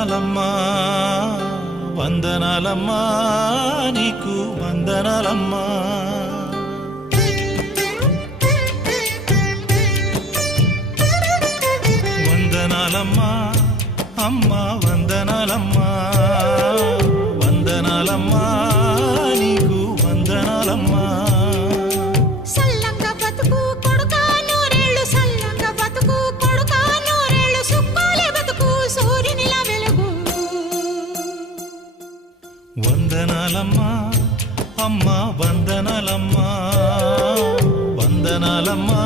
వందనాలమ్మా వందనాలమ్మా నీకు వందనాలమ్మా వందనాలమ్మా అమ్మా వందనాలమ్మా వందనాలమ్మా నీకు వందనాలమ్మా సల్లంగా బతుకు కొడుకా నూరేళ్ళు సల్లంగా బతుకు కొడుకా నూరేళ్ళు సుక్కోలే బతుకు సూర్యునిలా వెలుగు వందనాలమ్మా అమ్మా వందనాలమ్మా వందనాలమ్మా